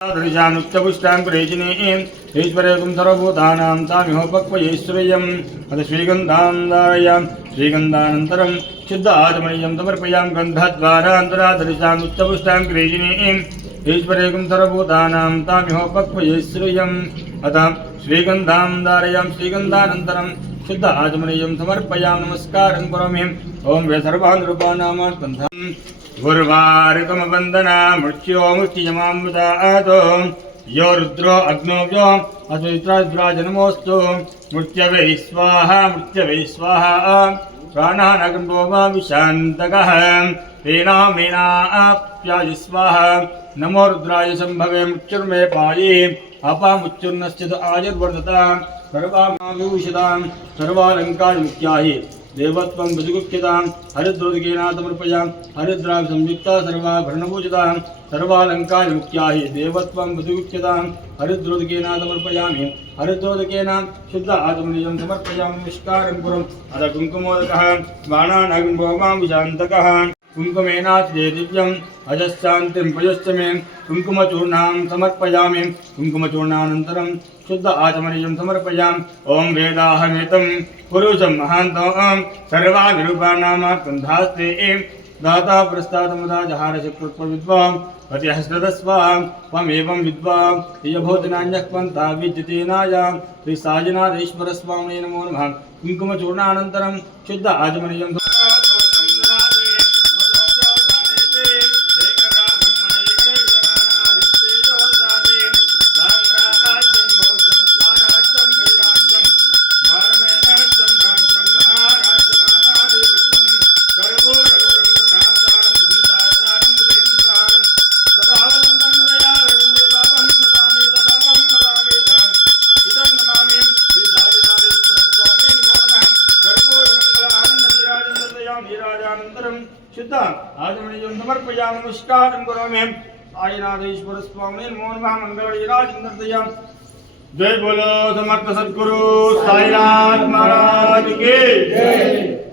दृशानुच्चपुष्टां प्रेजिनीं ईश्वरेकं सर्वभूतानां तामिहोपक्वयैश्वर्यम् अथ श्रीगन्धां धारयामि श्रीगन्धानन्तरं शुद्ध आचमनीयं समर्पयामि गन्धद्वारान्तरादृशानुच्चपुष्टां प्रेजिनीं ईश्वरेकं सर्वभूतानां तामिहोपक्वयैश्वर्यम् अथ श्रीगन्धां धारयामि श्रीगन्धानन्तरं शुद्ध आचमनीयं समर्पयामि नमस्कारं करोमि ओं वे सर्वान् रूपानां गुरुवारिकमवन्दना मृत्यो मृत्युजमामृतातो यो रुद्रो अग्नो यो अद्वैत्राज्राजनमोऽस्तु मृत्यवे स्वाहा प्राणानागम्भो वा विशान्तकः तेनामेनाप्यायि स्वाहा नमो रुद्राय सम्भवे मृत्युर्मे पायि अपामुच्युर्नश्चित् आयुर्वर्धता सर्वामाविभूषितां सर्वालङ्कारमुख्याहि देवत्वं विजुगुप्यतां हरिद्रोदकेनाथमर्पयामि हरिद्रां संयुक्ता सर्वाभरणभूषितां सर्वालङ्कारमुख्याहि देवत्वं विजुगुप्यतां हरिद्रोदकेनाथमर्पयामि हरिद्रोदकेन शुद्ध आचमनीयं समर्पयामि नमस्कारं कुरु अथ कुङ्कुमोदकः बाणानागम्भोमां विशान्तकः कुङ्कुमेनाच्ये दिव्यम् अजश्चान्तिं पयश्च मे कुङ्कुमचूर्णां समर्पयामि कुङ्कुमचूर्णानन्तरं शुद्ध आचमनीयं समर्पयामि ॐ वेदाहमेतं पुरुषं महान्तं सर्वाणि रूपाणामात्मधास्ते दाता प्रस्तादमुदा जहारशक्रुत्वविद्वां पतिहस्तदस्वां त्वमेवं विद्वां यभोजनान्यः पन्था विद्यतेनायां श्रीसाजनाथेश्वरस्वामिने नमो नमः कुङ्कुमचूर्णानन्तरं शुद्ध आचमनीयं शुद्ध आचमनीयं समर्पयामि नमस्कारं करोमि साईनाथेश्वर स्वामिने नमो नमः मंगलराजनर्दयामि जय बोलो समर्थ सद्गुरु साईनाथ महाराज की जय।